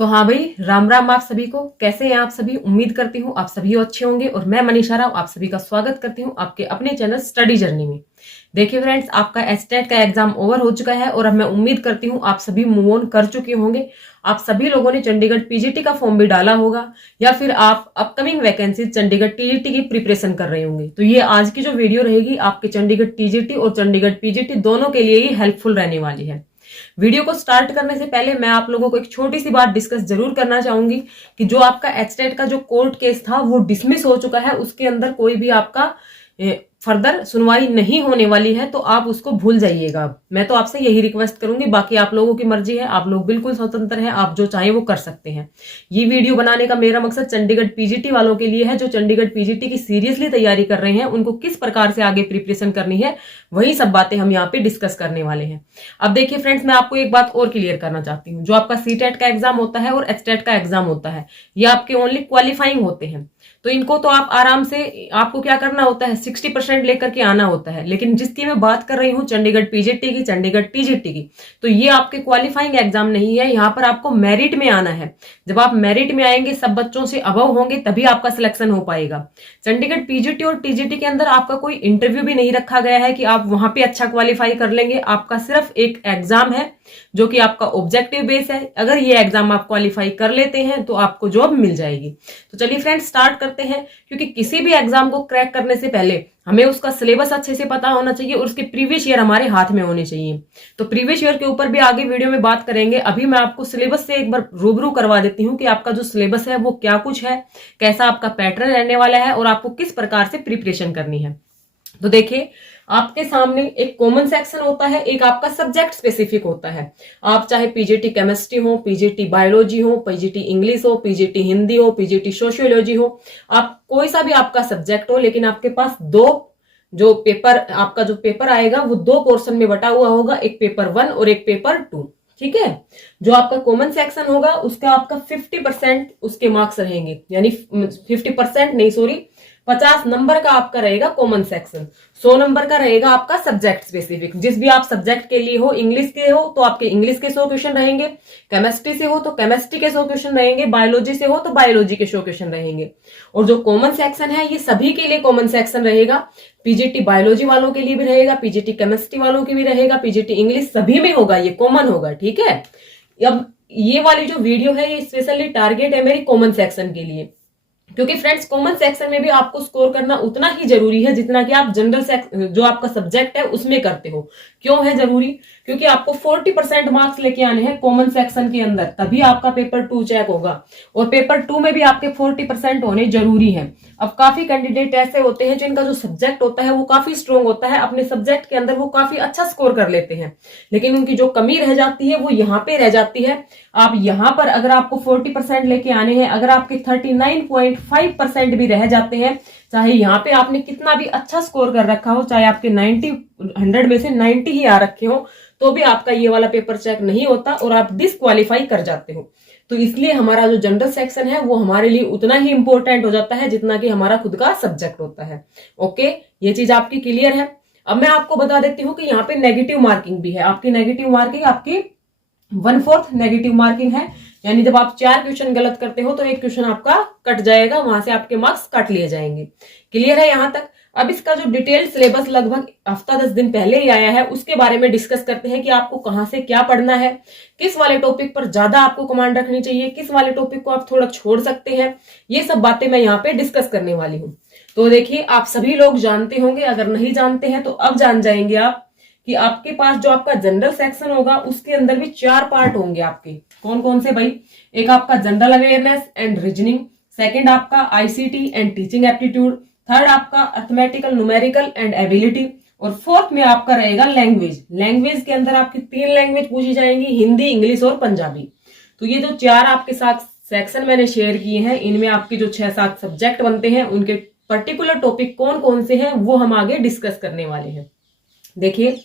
तो हाँ भाई, राम राम आप सभी को। कैसे हैं आप सभी? उम्मीद करती हूँ आप सभी अच्छे होंगे और मैं मनीषा राव आप सभी का स्वागत करती हूँ आपके अपने चैनल स्टडी जर्नी में। देखिए फ्रेंड्स, आपका एचटेट का एग्जाम ओवर हो चुका है और अब मैं उम्मीद करती हूँ आप सभी मूव ऑन कर चुके होंगे। आप सभी लोगों ने चंडीगढ़ पीजीटी का फॉर्म भी डाला होगा या फिर आप अपकमिंग वैकेंसी चंडीगढ़ टीजीटी की प्रिपरेशन कर रहे होंगे। तो ये आज की जो वीडियो रहेगी आपके चंडीगढ़ टीजीटी और चंडीगढ़ पीजीटी दोनों के लिए ही हेल्पफुल रहने वाली है। वीडियो को स्टार्ट करने से पहले मैं आप लोगों को एक छोटी सी बात डिस्कस जरूर करना चाहूंगी कि जो आपका एचटेट का जो कोर्ट केस था वो डिसमिस हो चुका है। उसके अंदर कोई भी आपका फर्दर सुनवाई नहीं होने वाली है, तो आप उसको भूल जाइएगा। मैं तो आपसे यही रिक्वेस्ट करूंगी, बाकी आप लोगों की मर्जी है, आप लोग बिल्कुल स्वतंत्र हैं, आप जो चाहें वो कर सकते हैं। ये वीडियो बनाने का मेरा मकसद चंडीगढ़ पीजीटी वालों के लिए है, जो चंडीगढ़ पीजीटी की सीरियसली तैयारी कर रहे हैं, उनको किस प्रकार से आगे प्रिपरेशन करनी है, वही सब बातें हम यहाँ पे डिस्कस करने वाले हैं। अब देखिए फ्रेंड्स, मैं आपको एक बात और क्लियर करना चाहती हूँ। जो आपका सीटेट का एग्जाम होता है और एचटेट का एग्जाम होता है, ये आपके ओनली क्वालिफाइंग होते हैं। तो इनको तो आप आराम से, आपको क्या करना होता है, 60% लेकर के आना होता है। लेकिन जिसकी मैं बात कर रही हूँ चंडीगढ़ पीजीटी की, चंडीगढ़ टीजीटी की, तो ये आपके क्वालिफाइंग एग्जाम नहीं है। यहाँ पर आपको मेरिट में आना है। जब आप मेरिट में आएंगे, सब बच्चों से अबव होंगे, तभी आपका सिलेक्शन हो पाएगा। चंडीगढ़ पीजीटी और टीजीटी के अंदर आपका कोई इंटरव्यू भी नहीं रखा गया है कि आप वहां पे अच्छा क्वालिफाई कर लेंगे। आपका सिर्फ एक एग्जाम है जो कि आपका ऑब्जेक्टिव बेस है। अगर ये एग्जाम आप क्वालिफाई कर लेते हैं तो आपको जॉब मिल जाएगी। तो चलिए फ्रेंड्स, स्टार्ट करते हैं। क्योंकि किसी भी एग्जाम को क्रैक करने से पहले हमें उसका सिलेबस अच्छे से पता होना चाहिए और उसके प्रीवियस ईयर हमारे हाथ में होने चाहिए। तो प्रीवियस ईयर के ऊपर भी आगे वीडियो में बात करेंगे। अभी मैं आपको सिलेबस से एक बार रूबरू करवा देती हूँ कि आपका जो सिलेबस है वो क्या कुछ है, कैसा आपका पैटर्न रहने वाला है और आपको किस प्रकार से प्रिपरेशन करनी है। तो देखिए, आपके सामने एक कॉमन सेक्शन होता है, एक आपका सब्जेक्ट स्पेसिफिक होता है। आप चाहे पीजीटी केमिस्ट्री हो, पीजीटी बायोलॉजी हो, पीजीटी इंग्लिश हो, पीजीटी हिंदी हो, पीजीटी सोशियोलॉजी हो, आप कोई सा भी आपका सब्जेक्ट हो, लेकिन आपके पास जो पेपर आएगा वो दो पोर्शन में बटा हुआ होगा, एक पेपर 1 और एक पेपर 2। ठीक है। जो आपका कॉमन सेक्शन होगा उसका आपका 50% उसके मार्क्स रहेंगे, यानी 50% नहीं, सॉरी, 50 नंबर का आपका रहेगा कॉमन सेक्शन। 100 नंबर का रहेगा आपका सब्जेक्ट स्पेसिफिक। जिस भी आप सब्जेक्ट के लिए हो, इंग्लिश के हो तो आपके इंग्लिश के 100 क्वेश्चन रहेंगे, केमिस्ट्री से हो तो केमिस्ट्री के 100 क्वेश्चन रहेंगे, बायोलॉजी से हो तो बायोलॉजी के 100 क्वेश्चन रहेंगे। और जो कॉमन सेक्शन है ये सभी के लिए कॉमन सेक्शन रहेगा। पीजीटी बायोलॉजी वालों के लिए भी रहेगा, पीजीटी केमिस्ट्री वालों के भी रहेगा, पीजीटी इंग्लिश, सभी में होगा, ये कॉमन होगा। ठीक है। अब ये वाली जो वीडियो है ये स्पेशली टारगेट है मेरी कॉमन सेक्शन के लिए, क्योंकि फ्रेंड्स कॉमन सेक्शन में भी आपको स्कोर करना उतना ही जरूरी है जितना कि आप जनरल सेक्शन जो आपका सब्जेक्ट है उसमें करते हो। क्यों है जरूरी? क्योंकि आपको 40% मार्क्स लेके आने हैं कॉमन सेक्शन के अंदर, तभी आपका पेपर 2 चेक होगा। और पेपर 2 में भी आपके 40% होने जरूरी है। अब काफी कैंडिडेट ऐसे होते हैं जिनका जो सब्जेक्ट होता है वो काफी स्ट्रॉन्ग होता है, अपने सब्जेक्ट के अंदर वो काफी अच्छा स्कोर कर लेते हैं, लेकिन उनकी जो कमी रह जाती है वो यहाँ पे रह जाती है। आप यहाँ पर अगर आपको 40% लेके आने हैं, अगर आपके 39.5% भी रह जाते हैं, चाहे यहाँ पे आपने कितना भी अच्छा स्कोर कर रखा हो, चाहे आपके 100 में से 90 ही आ रखे हो, तो भी आपका ये वाला पेपर चेक नहीं होता और आप डिस्क्वालीफाई कर जाते हो। तो इसलिए हमारा जो जनरल सेक्शन है वो हमारे लिए उतना ही इंपॉर्टेंट हो जाता है जितना कि हमारा खुद का सब्जेक्ट होता है। ओके, ये चीज आपकी क्लियर है। अब मैं आपको बता देती हूँ कि यहाँ पे नेगेटिव मार्किंग भी है। आपकी नेगेटिव मार्किंग आपकी 1/4 नेगेटिव मार्किंग है, यानी जब आप 4 क्वेश्चन गलत करते हो तो एक क्वेश्चन आपका कट जाएगा, वहां से आपके मार्क्स कट लिए जाएंगे। क्लियर है यहां तक? अब इसका जो डिटेल सिलेबस लगभग हफ्ता 10 दिन पहले ही आया है, उसके बारे में डिस्कस करते हैं कि आपको कहां से क्या पढ़ना है, किस वाले टॉपिक पर ज्यादा आपको कमांड रखनी चाहिए, किस वाले टॉपिक को आप थोड़ा छोड़ सकते हैं। ये सब बातें मैं यहाँ पे डिस्कस करने वाली हूँ। तो देखिए, आप सभी लोग जानते होंगे, अगर नहीं जानते हैं तो अब जान जाएंगे आप कि आपके पास जो आपका जनरल सेक्शन होगा उसके अंदर भी 4 पार्ट होंगे आपके। कौन कौन से भाई? एक आपका general awareness and reasoning, second आपका ICT and teaching aptitude, third आपका अर्थमेटिकल न्यूमेरिकल एंड एबिलिटी, और फोर्थ में आपका रहेगा लैंग्वेज। लैंग्वेज के अंदर आपकी 3 लैंग्वेज पूछी जाएंगी, हिंदी, इंग्लिश और पंजाबी। तो ये जो 4 आपके साथ सेक्शन मैंने शेयर किए हैं, इनमें आपके जो 6-7 सब्जेक्ट बनते हैं, उनके पर्टिकुलर टॉपिक कौन कौन से हैं वो हम आगे डिस्कस करने वाले हैं। देखिए,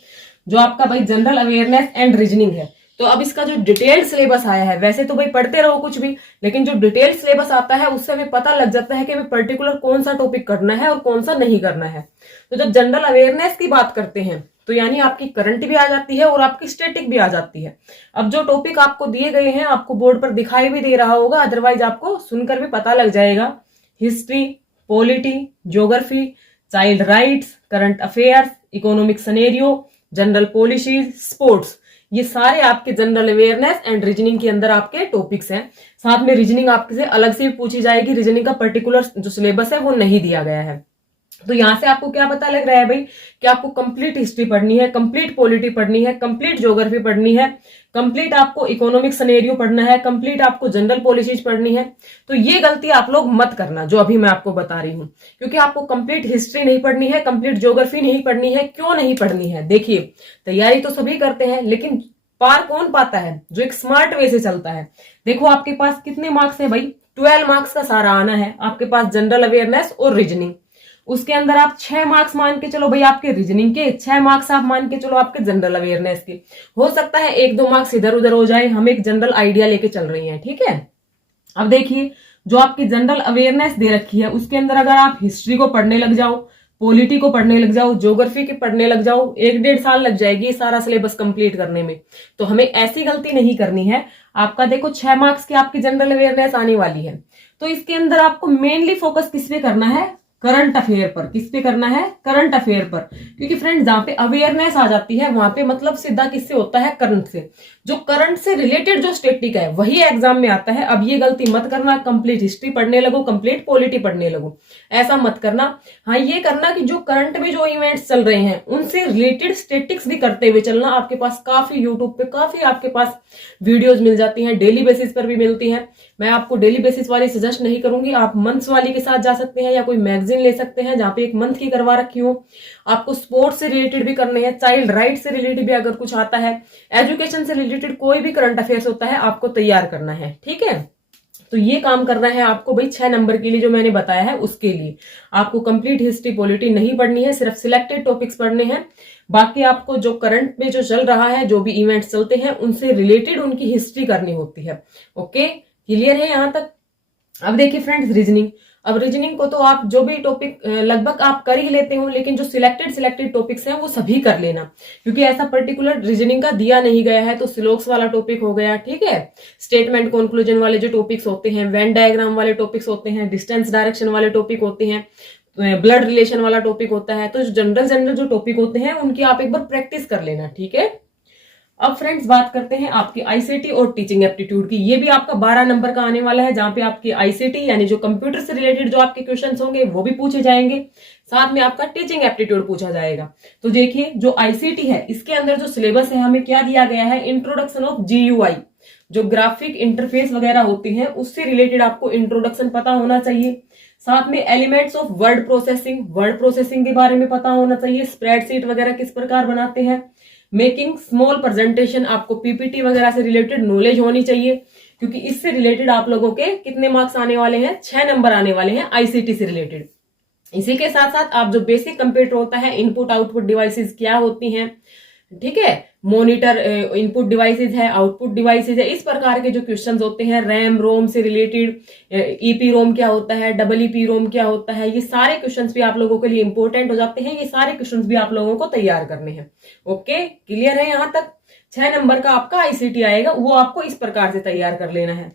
जो आपका भाई जनरल अवेयरनेस एंड रीजनिंग है, तो अब इसका जो डिटेल्ड सिलेबस आया है, वैसे तो भाई पढ़ते रहो कुछ भी, लेकिन जो डिटेल्ड सिलेबस आता है उससे हमें पता लग जाता है कि हमें पर्टिकुलर कौन सा टॉपिक करना है और कौन सा नहीं करना है। तो जब जनरल अवेयरनेस की बात करते हैं तो यानी आपकी करंट भी आ जाती है और आपकी स्टैटिक भी आ जाती है। अब जो टॉपिक आपको दिए गए हैं आपको बोर्ड पर दिखाई भी दे रहा होगा, अदरवाइज आपको सुनकर भी पता लग जाएगा। History, polity, geography, child rights, current affairs, economic scenario, general policies, sports, ये सारे आपके जनरल अवेयरनेस एंड रीजनिंग के अंदर आपके टॉपिक्स हैं। साथ में रीजनिंग आपसे अलग से भी पूछी जाएगी, रीजनिंग का पर्टिकुलर जो सिलेबस है वो नहीं दिया गया है। तो यहां से आपको क्या पता लग रहा है भाई कि आपको कंप्लीट हिस्ट्री पढ़नी है, कंप्लीट पॉलिटी पढ़नी है, कंप्लीट ज्योग्राफी पढ़नी है, कंप्लीट आपको इकोनॉमिक सिनेरियो पढ़ना है, कंप्लीट आपको जनरल पॉलिसीज पढ़नी है। तो ये गलती आप लोग मत करना जो अभी मैं आपको बता रही हूं, क्योंकि आपको कंप्लीट हिस्ट्री नहीं पढ़नी है, कंप्लीट ज्योग्राफी नहीं पढ़नी है। क्यों नहीं पढ़नी है? देखिए, तैयारी तो सभी करते हैं, लेकिन पार कौन पाता है? जो एक स्मार्ट वे से चलता है। देखो आपके पास कितने मार्क्स है भाई? 12 मार्क्स का सारा आना है आपके पास, जनरल अवेयरनेस और रीजनिंग। उसके अंदर आप 6 मार्क्स मान के चलो भाई आपके रीजनिंग के, 6 मार्क्स आप मान के चलो आपके जनरल अवेयरनेस के। हो सकता है 1-2 मार्क्स इधर उधर हो जाए, हम एक जनरल आइडिया लेके चल रही हैं, ठीक है। अब देखिए, जो आपकी जनरल अवेयरनेस दे रखी है उसके अंदर अगर आप हिस्ट्री को पढ़ने लग जाओ, पॉलिटी को पढ़ने लग जाओ, ज्योग्राफी के पढ़ने लग जाओ, 1-1.5 साल लग जाएगी सारा सिलेबस कंप्लीट करने में। तो हमें ऐसी गलती नहीं करनी है। आपका देखो 6 मार्क्स की आपकी जनरल अवेयरनेस आने वाली है, तो इसके अंदर आपको मेनली फोकस किस पे करना है? करंट अफेयर पर। किस पे करना है? करंट अफेयर पर। क्योंकि फ्रेंड्स जहां पे अवेयरनेस आ जाती है वहां पे मतलब सीधा किससे होता है? करंट से। जो करंट से रिलेटेड जो स्टैटिक है वही एग्जाम में आता है। अब ये गलती मत करना कंप्लीट हिस्ट्री पढ़ने लगो, कंप्लीट पॉलिटी पढ़ने लगो, ऐसा मत करना। हाँ, ये करना कि जो करंट में जो इवेंट्स चल रहे हैं उनसे रिलेटेड स्टैटिक्स भी करते हुए चलना। आपके पास काफी यूट्यूब पे काफी आपके पास वीडियोज मिल जाती हैं, डेली बेसिस पर भी मिलती हैं। मैं आपको डेली बेसिस वाली सजेस्ट नहीं करूंगी, आप मंथ्स वाली के साथ जा सकते हैं या कोई मैगजीन ले सकते हैं जहां पे 1 मंथ की करवा रखी हो। आपको स्पोर्ट्स से रिलेटेड भी करने हैं, चाइल्ड राइट से रिलेटेड भी अगर कुछ आता है, एजुकेशन से रिलेटेड कोई भी करंट अफेयर्स होता है आपको तैयार करना है, ठीक है। तो ये काम करना है आपको भाई 6 नंबर के लिए जो मैंने बताया है उसके लिए। आपको कंप्लीट हिस्ट्री पॉलिटी नहीं पढ़नी है, सिर्फ सिलेक्टेड टॉपिक्स पढ़ने हैं। बाकी आपको जो करंट में जो चल रहा है, जो भी इवेंट्स चलते हैं उनसे रिलेटेड उनकी हिस्ट्री करनी होती है। ओके, क्लियर है यहां तक? अब देखिए फ्रेंड्स, रीजनिंग। अब रीजनिंग को तो आप जो भी टॉपिक लगभग आप कर ही लेते हो, लेकिन जो सिलेक्टेड टॉपिक्स हैं वो सभी कर लेना, क्योंकि ऐसा पर्टिकुलर रीजनिंग का दिया नहीं गया है। तो सिलोक्स वाला टॉपिक हो गया, ठीक है, स्टेटमेंट कंक्लूजन वाले जो टॉपिक्स होते हैं, वेन डायग्राम वाले टॉपिक्स होते हैं, डिस्टेंस डायरेक्शन वाले टॉपिक होते हैं, ब्लड रिलेशन वाला टॉपिक होता है। तो जनरल जो टॉपिक होते हैं उनकी आप एक बार प्रैक्टिस कर लेना, ठीक है। अब फ्रेंड्स बात करते हैं आपकी आईसीटी और टीचिंग एप्टीट्यूड की। ये भी आपका 12 नंबर का आने वाला है, जहां पे आपकी आईसीटी यानी जो कंप्यूटर से रिलेटेड जो आपके क्वेश्चंस होंगे वो भी पूछे जाएंगे, साथ में आपका टीचिंग एप्टीट्यूड पूछा जाएगा। तो देखिए, जो आईसीटी है इसके अंदर जो सिलेबस है हमें क्या दिया गया है? इंट्रोडक्शन ऑफ जीयूआई, जो ग्राफिक इंटरफेस वगैरह होती है उससे रिलेटेड आपको इंट्रोडक्शन पता होना चाहिए। साथ में एलिमेंट्स ऑफ वर्ड प्रोसेसिंग के बारे में पता होना चाहिए। स्प्रेडशीट वगैरह किस प्रकार बनाते हैं, मेकिंग स्मॉल प्रेजेंटेशन, आपको पीपीटी वगैरह से रिलेटेड नॉलेज होनी चाहिए, क्योंकि इससे रिलेटेड आप लोगों के कितने मार्क्स आने वाले हैं? 6 नंबर आने वाले हैं आईसीटी से रिलेटेड। इसी के साथ साथ आप जो बेसिक कंप्यूटर होता है, इनपुट आउटपुट डिवाइसेस क्या होती हैं, ठीक है, मॉनिटर इनपुट डिवाइसेस है, आउटपुट डिवाइसेस है, इस प्रकार के जो क्वेश्चंस होते हैं, रैम रोम से रिलेटेड, ईपी रोम क्या होता है, डबल ईपी रोम क्या होता है, ये सारे क्वेश्चंस भी आप लोगों के लिए इंपॉर्टेंट हो जाते हैं। ये सारे क्वेश्चंस भी आप लोगों को तैयार करने हैं। ओके, क्लियर है यहां तक? 6 नंबर का आपका आईसीटी आएगा, वो आपको इस प्रकार से तैयार कर लेना है।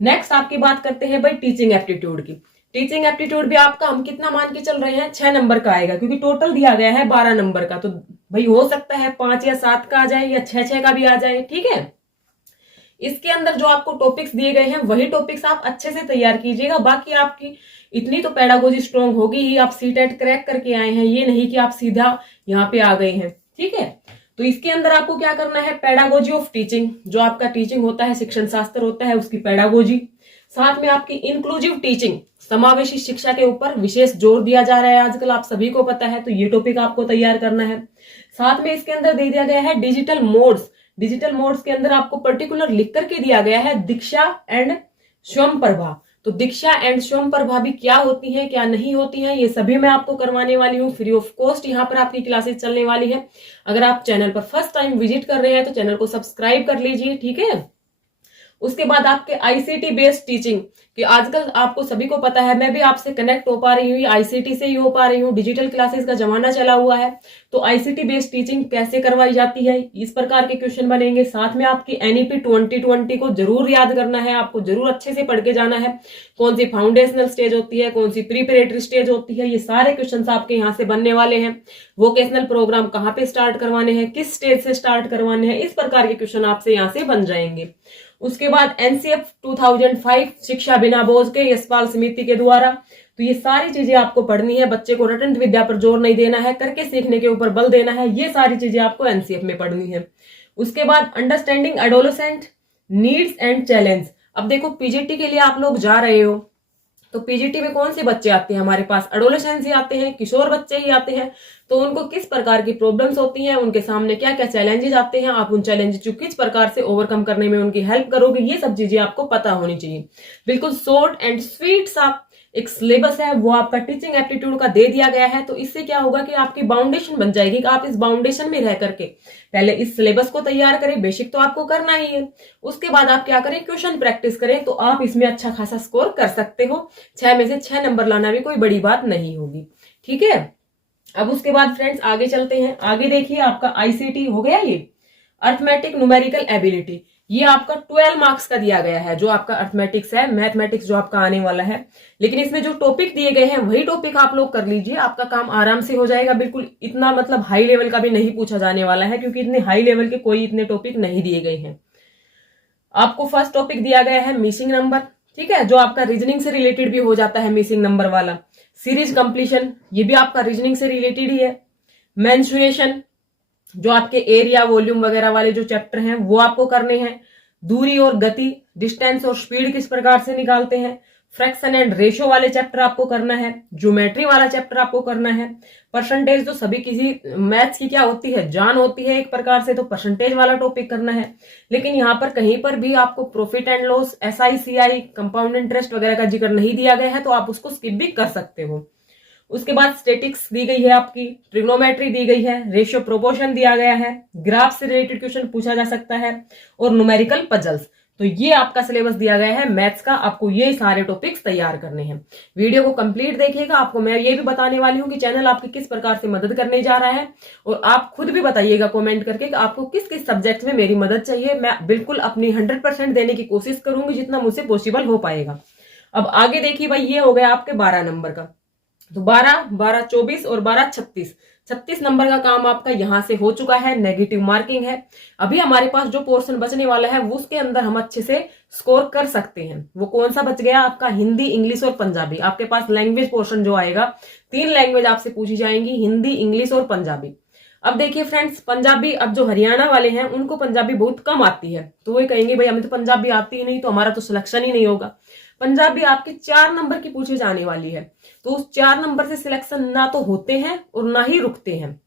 नेक्स्ट आपकी बात करते हैं भाई टीचिंग एप्टीट्यूड की। टीचिंग एप्टीट्यूड भी आपका हम कितना मान के चल रहे हैं? 6 नंबर का आएगा, क्योंकि टोटल दिया गया है 12 नंबर का। तो भाई हो सकता है 5 या 7 का आ जाए या 6 का भी आ जाए, ठीक है। इसके अंदर जो आपको टॉपिक्स दिए गए हैं वही टॉपिक्स आप अच्छे से तैयार कीजिएगा। बाकी आपकी इतनी तो पेडागोजी स्ट्रांग होगी ही, आप सीटेट क्रैक करके आए हैं, ये नहीं कि आप सीधा यहाँ पे आ गए हैं, ठीक है। तो इसके अंदर आपको क्या करना है? पेडागोजी ऑफ टीचिंग, जो आपका टीचिंग होता है, शिक्षण शास्त्र होता है, उसकी पेडागोजी। साथ में आपकी इंक्लूसिव टीचिंग, समावेशी शिक्षा के ऊपर विशेष जोर दिया जा रहा है आजकल, आप सभी को पता है, तो ये टॉपिक आपको तैयार करना है। साथ में इसके अंदर दे दिया गया है डिजिटल मोड्स के अंदर आपको पर्टिकुलर लिख करके दिया गया है दीक्षा एंड स्वयंप्रभा। तो दीक्षा एंड स्वयंप्रभा भी क्या होती है, क्या नहीं होती है, ये सभी मैं आपको करवाने वाली हूँ फ्री ऑफ कॉस्ट। यहाँ पर आपकी क्लासेस चलने वाली है। अगर आप चैनल पर फर्स्ट टाइम विजिट कर रहे हैं तो चैनल को सब्सक्राइब कर लीजिए, ठीक है। उसके बाद आपके आईसीटी बेस्ड टीचिंग, कि आजकल आपको सभी को पता है, मैं भी आपसे कनेक्ट हो पा रही हूँ, आईसीटी से ही हो पा रही हूँ, डिजिटल क्लासेस का जमाना चला हुआ है। तो आईसीटी बेस्ड टीचिंग कैसे करवाई जाती है, इस प्रकार के क्वेश्चन बनेंगे। साथ में आपकी एनईपी 2020 को जरूर याद करना है, आपको जरूर अच्छे से पढ़ के जाना है। कौन सी फाउंडेशनल स्टेज होती है, कौन सी प्रीपरेटरी स्टेज होती है, ये सारे क्वेश्चन आपके यहाँ से बनने वाले हैं। वोकेशनल प्रोग्राम कहाँ पे स्टार्ट करवाने हैं, किस स्टेज से स्टार्ट करवाने हैं, इस प्रकार के क्वेश्चन आपसे यहाँ से बन जाएंगे। उसके बाद एनसीएफ 2005 शिक्षा बिना बोझ के यशपाल समिति के द्वारा, तो ये सारी चीजें आपको पढ़नी है। बच्चे को रटंत विद्या पर जोर नहीं देना है, करके सीखने के ऊपर बल देना है। ये सारी चीजें आपको एनसीएफ में पढ़नी है। उसके बाद understanding adolescent needs and challenge. अब देखो पीजीटी के लिए आप लोग जा रहे हो, तो पीजीटी में कौन से बच्चे आते हैं हमारे पास, एडोलेसेंस ही आते हैं, किशोर बच्चे ही आते हैं। तो उनको किस प्रकार की प्रॉब्लम्स होती हैं, उनके सामने क्या क्या चैलेंजेस आते हैं, आप उन चैलेंजेस को किस प्रकार से ओवरकम करने में उनकी हेल्प करोगे, ये सब चीजें आपको पता होनी चाहिए। बिल्कुल शॉर्ट एंड स्वीट सा एक सिलेबस है, वो आपका टीचिंग एप्टीट्यूड का दे दिया गया है। तो इससे क्या होगा कि आपकी बाउंडेशन बन जाएगी, कि आप इस बाउंडेशन में रह करके पहले इस सिलेबस को तैयार करें, बेसिक तो आपको करना ही है। उसके बाद आप क्या करें, क्वेश्चन प्रैक्टिस करें, तो आप इसमें अच्छा खासा स्कोर कर सकते हो। 6 में से 6 नंबर लाना भी कोई बड़ी बात नहीं होगी, ठीक है। अब उसके बाद फ्रेंड्स आगे चलते हैं। आगे देखिए आपका आईसीटी हो गया, ये अर्थमेटिक न्यूमेरिकल एबिलिटी, ये आपका 12 मार्क्स का दिया गया है। जो आपका अर्थमेटिक्स है, मैथमेटिक्स जो आपका आने वाला है, लेकिन इसमें जो टॉपिक दिए गए हैं वही टॉपिक आप लोग कर लीजिए, आपका काम आराम से हो जाएगा। बिल्कुल इतना मतलब हाई लेवल का भी नहीं पूछा जाने वाला है, क्योंकि इतने हाई लेवल के कोई इतने टॉपिक नहीं दिए गए हैं। आपको फर्स्ट टॉपिक दिया गया है मिसिंग नंबर, ठीक है, जो आपका रीजनिंग से रिलेटेड भी हो जाता है मिसिंग नंबर वाला। सीरीज कंप्लीशन, ये भी आपका रीजनिंग से रिलेटेड ही है। मेंसुरेशन, जो आपके एरिया वॉल्यूम वगैरह वाले जो चैप्टर हैं वो आपको करने हैं। दूरी और गति, डिस्टेंस और स्पीड किस प्रकार से निकालते हैं। फ्रैक्शन एंड रेशियो वाले चैप्टर आपको करना है। ज्योमेट्री वाला चैप्टर आपको करना है। परसेंटेज, तो सभी किसी मैथ्स की क्या होती है, जान होती है एक प्रकार से, तो परसेंटेज वाला टॉपिक करना है। लेकिन यहाँ पर कहीं पर भी आपको profit and loss, SI CI, compound interest वगैरह का जिक्र नहीं दिया गया है, तो आप उसको स्किप भी कर सकते हो। उसके बाद स्टेटिक्स दी गई है आपकी, ट्रिग्नोमेट्री दी गई है, रेशियो प्रोपोर्शन दिया गया है, ग्राफ से रिलेटेड क्वेश्चन पूछा जा सकता है, और न्यूमेरिकल पजल्स। तो ये आपका सिलेबस दिया गया है मैथ्स का, आपको ये सारे टॉपिक्स तैयार करने हैं। वीडियो को कंप्लीट देखिएगा। आपको मैं ये भी बताने वाली हूँ कि चैनल आपकी किस प्रकार से मदद करने जा रहा है, और आप खुद भी बताइएगा कमेंट करके कि आपको किस किस सब्जेक्ट में मेरी मदद चाहिए। मैं बिल्कुल अपनी 100% देने की कोशिश करूंगी, जितना मुझसे पॉसिबल हो पाएगा। अब आगे देखिए भाई, ये हो गया आपके 12 नंबर का। तो 12, 12, 24 और 12, 36, 36 नंबर का काम आपका यहां से हो चुका है। नेगेटिव मार्किंग है। अभी हमारे पास जो पोर्शन बचने वाला है वो उसके अंदर हम अच्छे से स्कोर कर सकते हैं। वो कौन सा बच गया आपका, हिंदी, इंग्लिश और पंजाबी। आपके पास लैंग्वेज पोर्शन जो आएगा, 3 लैंग्वेज आपसे पूछी जाएंगी, हिंदी, इंग्लिश और पंजाबी। अब देखिए फ्रेंड्स, पंजाबी, अब जो हरियाणा वाले हैं उनको पंजाबी बहुत कम आती है, तो वो कहेंगे भाई हमें तो पंजाबी आती ही नहीं, तो हमारा तो सिलेक्शन ही नहीं होगा। पंजाबी आपके 4 नंबर की पूछी जाने वाली है, तो उस 4 नंबर से सिलेक्शन ना तो होते हैं और ना ही रुकते हैं।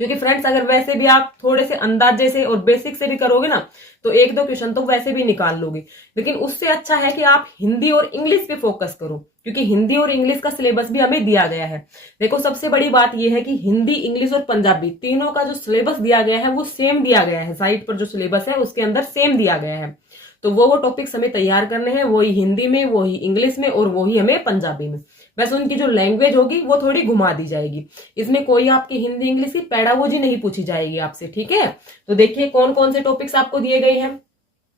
क्योंकि फ्रेंड्स अगर वैसे भी आप थोड़े से अंदाजे से और बेसिक से भी करोगे ना, तो 1-2 क्वेश्चन तो वैसे भी निकाल लोगे। लेकिन उससे अच्छा है कि आप हिंदी और इंग्लिश पे फोकस करो, क्योंकि हिंदी और इंग्लिश का सिलेबस भी हमें दिया गया है। देखो सबसे बड़ी बात यह है कि हिंदी, इंग्लिश और पंजाबी तीनों का जो सिलेबस दिया गया है वो सेम दिया गया है। साइट पर जो सिलेबस है उसके अंदर सेम दिया गया है। तो वो टॉपिक्स हमें तैयार करने हैं, वही हिंदी में, वही इंग्लिश में और वही हमें पंजाबी में। बस उनकी जो लैंग्वेज होगी वो थोड़ी घुमा दी जाएगी। इसमें कोई आपकी हिंदी इंग्लिश की पेडागोजी नहीं पूछी जाएगी आपसे, ठीक है। तो देखिए कौन कौन से टॉपिक्स आपको दिए गए हैं।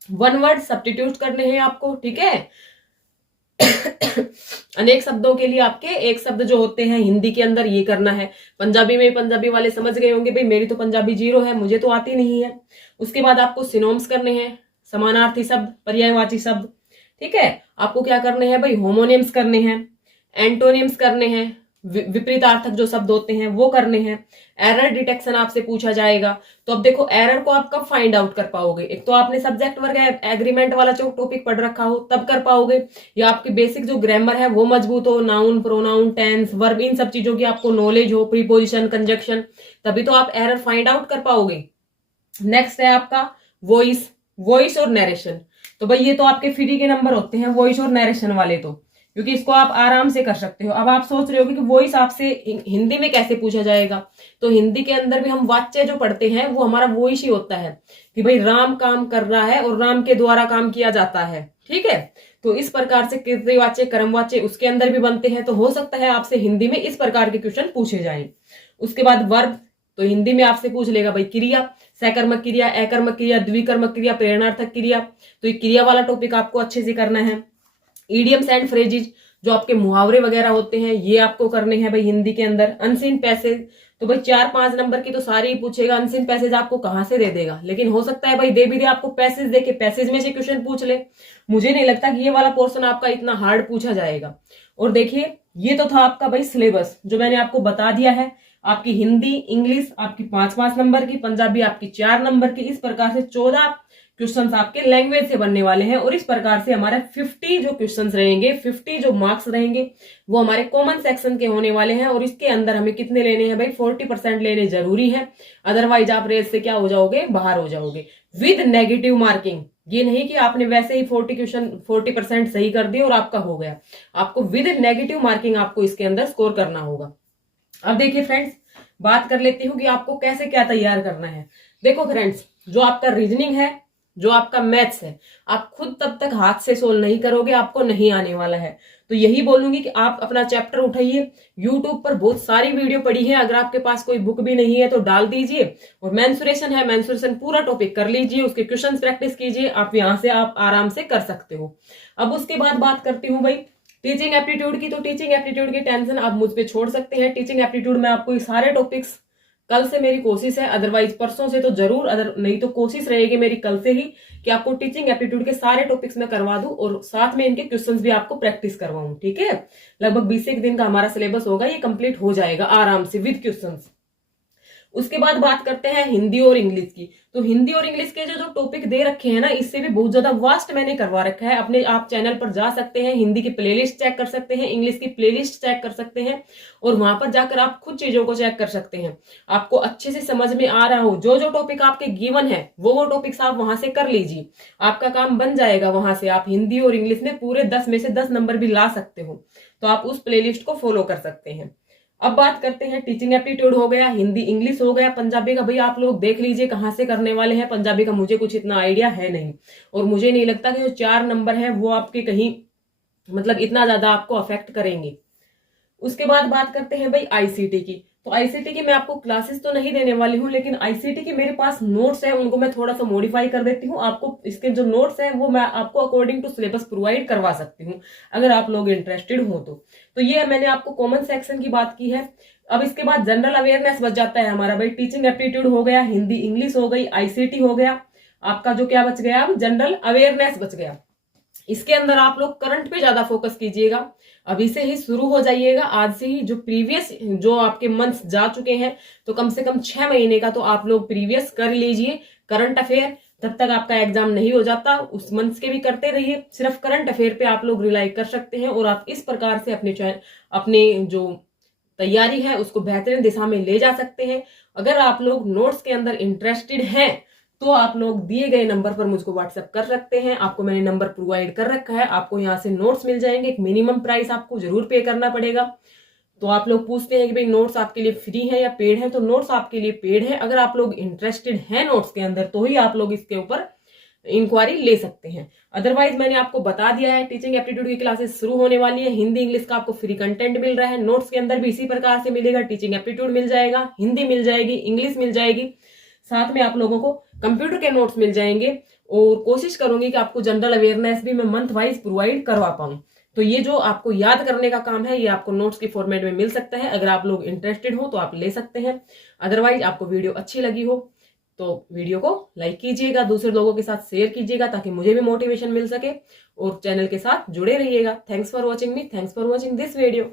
1 वर्ड सब्स्टिट्यूट करने हैं आपको, ठीक है। अनेक शब्दों के लिए आपके एक शब्द जो होते हैं हिंदी के अंदर, ये करना है। पंजाबी में पंजाबी वाले समझ गए होंगे भाई मेरी तो पंजाबी 0 है, मुझे तो आती नहीं है। उसके बाद आपको सिनोम्स करने हैं, समानार्थी शब्द, पर्यायवाची शब्द, ठीक है। आपको क्या करने हैं भाई, होमोनिम्स करने हैं, एंटोनिम्स करने हैं, विपरीतार्थक जो शब्द होते हैं वो करने हैं। एरर डिटेक्शन आपसे पूछा जाएगा। तो अब देखो एरर को आप कब फाइंड आउट कर पाओगे, एक तो आपने सब्जेक्ट वर्ग एग्रीमेंट वाला जो टॉपिक पढ़ रखा हो तब कर पाओगे, या आपकी बेसिक जो ग्रामर है वो मजबूत हो, नाउन, प्रोनाउन, टेंस, वर्ब, इन सब चीजों की आपको नॉलेज हो, प्रीपोजिशन, कंजक्शन, तभी तो आप एरर फाइंड आउट कर पाओगे। नेक्स्ट है आपका वॉइस और नरेशन। तो भाई ये तो आपके फ्री के नंबर होते हैं, वॉइस और नरेशन वाले। तो क्योंकि इसको आप आराम से कर सकते हो। अब आप सोच रहे हो कि वॉइस आपसे हिंदी में कैसे पूछा जाएगा, तो हिंदी के अंदर भी हम वाच्य जो पढ़ते हैं वो हमारा वॉइस ही होता है कि भाई राम काम कर रहा है और राम के द्वारा काम किया जाता है, ठीक है। तो इस प्रकार से कीर्तिवाच्य कर्मवाच्य उसके अंदर भी बनते हैं, तो हो सकता है आपसे हिंदी में इस प्रकार के क्वेश्चन पूछे जाएं। उसके बाद वर्ब, तो हिंदी में आपसे पूछ लेगा भाई क्रिया, सकर्मक क्रिया, अकर्मक क्रिया, द्विकर्मक क्रिया, प्रेरणार्थक क्रिया, तो ये क्रिया वाला टॉपिक आपको अच्छे से करना है। इडियम्स एंड फ्रेजेज, जो आपके मुहावरे वगैरह होते हैं, ये आपको करने हैं भाई हिंदी के अंदर। अनसीन पैसेज, तो भाई 4-5 नंबर की तो सारी ही पूछेगा, अनसीन पैसेज आपको कहां से दे देगा, लेकिन हो सकता है भाई दे भी दे आपको पैसेज दे के पैसेज में से क्वेश्चन पूछ ले। मुझे नहीं लगता कि ये वाला पोर्शन आपका इतना हार्ड पूछा जाएगा। और देखिए ये तो था आपका भाई सिलेबस जो मैंने आपको बता दिया है। आपकी हिंदी इंग्लिश आपकी 5-5 नंबर की, पंजाबी आपकी 4 नंबर की, इस प्रकार से 14 क्वेश्चंस आपके लैंग्वेज से बनने वाले हैं। और इस प्रकार से हमारे 50 जो क्वेश्चंस रहेंगे, 50 जो मार्क्स रहेंगे वो हमारे कॉमन सेक्शन के होने वाले हैं। और इसके अंदर हमें कितने लेने हैं भाई, 40% लेने जरूरी है, अदरवाइज आप रेस से क्या हो जाओगे, बाहर हो जाओगे विद नेगेटिव मार्किंग। ये नहीं कि आपने वैसे ही 40% सही कर दिया और आपका हो गया, आपको विद नेगेटिव मार्किंग आपको इसके अंदर स्कोर करना होगा। अब देखिए फ्रेंड्स, बात कर लेती हूँ कि आपको कैसे क्या तैयार करना है। देखो फ्रेंड्स, जो आपका रीजनिंग है, जो आपका मैथ्स है, आप खुद तब तक हाथ से सोल्व नहीं करोगे, आपको नहीं आने वाला है। तो यही बोलूंगी कि आप अपना चैप्टर उठाइए, यूट्यूब पर बहुत सारी वीडियो पड़ी है, अगर आपके पास कोई बुक भी नहीं है तो डाल दीजिए, और मेंसुरेशन है, मेंसुरेशन पूरा टॉपिक कर लीजिए, उसके क्वेश्चन प्रैक्टिस कीजिए, आप यहां से आप आराम से कर सकते हो। अब उसके बाद बात करती हूँ भाई टीचिंग एप्टीट्यूड की। तो टीचिंग एप्टीट्यूड की टेंशन आप मुझ पे छोड़ सकते हैं। टीचिंग एप्टीट्यूड में आपको ये सारे टॉपिक्स, कल से मेरी कोशिश है, अदरवाइज परसों से तो जरूर, अदर नहीं तो कोशिश रहेगी मेरी कल से ही कि आपको टीचिंग एप्टीट्यूड के सारे टॉपिक्स में करवा दूं और साथ में इनके क्वेश्चंस भी आपको प्रैक्टिस करवाऊं, ठीक है। लगभग 20 दिन का हमारा सिलेबस होगा, ये कंप्लीट हो जाएगा आराम से विद क्वेश्चंस। उसके बाद बात करते हैं हिंदी और इंग्लिश की। तो हिंदी और इंग्लिश के जो टॉपिक दे रखे हैं ना, इससे भी बहुत ज्यादा वास्ट मैंने करवा रखा है। अपने आप चैनल पर जा सकते हैं, हिंदी की प्लेलिस्ट चेक कर सकते हैं, इंग्लिश की प्लेलिस्ट चेक कर सकते हैं, और वहां पर जाकर आप खुद चीजों को चेक कर सकते हैं। आपको अच्छे से समझ में आ रहा हो, जो जो टॉपिक आपके गिवन है वो टॉपिक्स आप वहां से कर लीजिए, आपका काम बन जाएगा। वहां से आप हिंदी और इंग्लिश में पूरे 10 में से 10 नंबर भी ला सकते हो, तो आप उस प्लेलिस्ट को फॉलो कर सकते हैं। अब बात करते हैं टीचिंग एप्टीट्यूड हो गया, हिंदी इंग्लिश हो गया, पंजाबी का भाई आप लोग देख लीजिए कहां से करने वाले हैं। पंजाबी का मुझे कुछ इतना आइडिया है नहीं, और मुझे नहीं लगता कि जो 4 नंबर है वो आपके कहीं मतलब इतना ज्यादा आपको अफेक्ट करेंगे। उसके बाद बात करते हैं भाई आईसीटी की। तो आईसीटी की मैं आपको क्लासेस तो नहीं देने वाली हूँ, लेकिन आईसीटी के मेरे पास नोट्स है, उनको मैं थोड़ा सा मॉडिफाई कर देती हूँ। आपको इसके जो नोट्स है वो मैं आपको अकॉर्डिंग टू सिलेबस प्रोवाइड करवा सकती हूँ, अगर आप लोग इंटरेस्टेड हो तो ये मैंने आपको कॉमन सेक्शन की बात की है। अब इसके बाद जनरल अवेयरनेस बच जाता है हमारा भाई, टीचिंग एप्टीट्यूड हो गया, हिंदी इंग्लिश हो गई, आईसीटी हो गया, आपका जो क्या बच गया, अब जनरल अवेयरनेस बच गया। इसके अंदर आप लोग करंट पे ज्यादा फोकस कीजिएगा, अभी से ही शुरू हो जाइएगा, आज से ही। जो प्रीवियस जो आपके मंथ्स जा चुके हैं, तो कम से कम 6 महीने का तो आप लोग प्रीवियस कर लीजिए करंट अफेयर, तब तक आपका एग्जाम नहीं हो जाता। उस मंथ्स के भी करते रहिए, सिर्फ करंट अफेयर पे आप लोग रिलाई कर सकते हैं, और आप इस प्रकार से अपने जो तैयारी है उसको बेहतरीन दिशा में ले जा सकते हैं। अगर आप लोग नोट्स के अंदर इंटरेस्टेड हैं तो आप लोग दिए गए नंबर पर मुझको व्हाट्सएप कर सकते हैं, आपको मैंने नंबर प्रोवाइड कर रखा है, आपको यहाँ से नोट्स मिल जाएंगे। एक मिनिमम प्राइस आपको जरूर पे करना पड़ेगा। तो आप लोग पूछते हैं कि भाई नोट्स आपके लिए फ्री है या पेड है, तो नोट्स आपके लिए पेड है। अगर आप लोग इंटरेस्टेड हैं नोट्स के अंदर तो ही आप लोग इसके ऊपर इंक्वायरी ले सकते हैं, अदरवाइज मैंने आपको बता दिया है टीचिंग एप्टीट्यूड की क्लासेस शुरू होने वाली है। हिंदी इंग्लिश का आपको फ्री कंटेंट मिल रहा है, नोट्स के अंदर भी इसी प्रकार से मिलेगा, टीचिंग एप्टीट्यूड मिल जाएगा, हिंदी मिल जाएगी, इंग्लिश मिल जाएगी, साथ में आप लोगों को कंप्यूटर के नोट्स मिल जाएंगे। और कोशिश करूंगी कि आपको जनरल अवेयरनेस भी मैं मंथ वाइज प्रोवाइड करवा पाऊं। तो ये जो आपको याद करने का काम है ये आपको नोट्स के फॉर्मेट में मिल सकता है। अगर आप लोग इंटरेस्टेड हो तो आप ले सकते हैं, अदरवाइज आपको वीडियो अच्छी लगी हो तो वीडियो को लाइक कीजिएगा, दूसरे लोगों के साथ शेयर कीजिएगा, ताकि मुझे भी मोटिवेशन मिल सके, और चैनल के साथ जुड़े रहिएगा। Thanks for watching me, thanks for watching this video.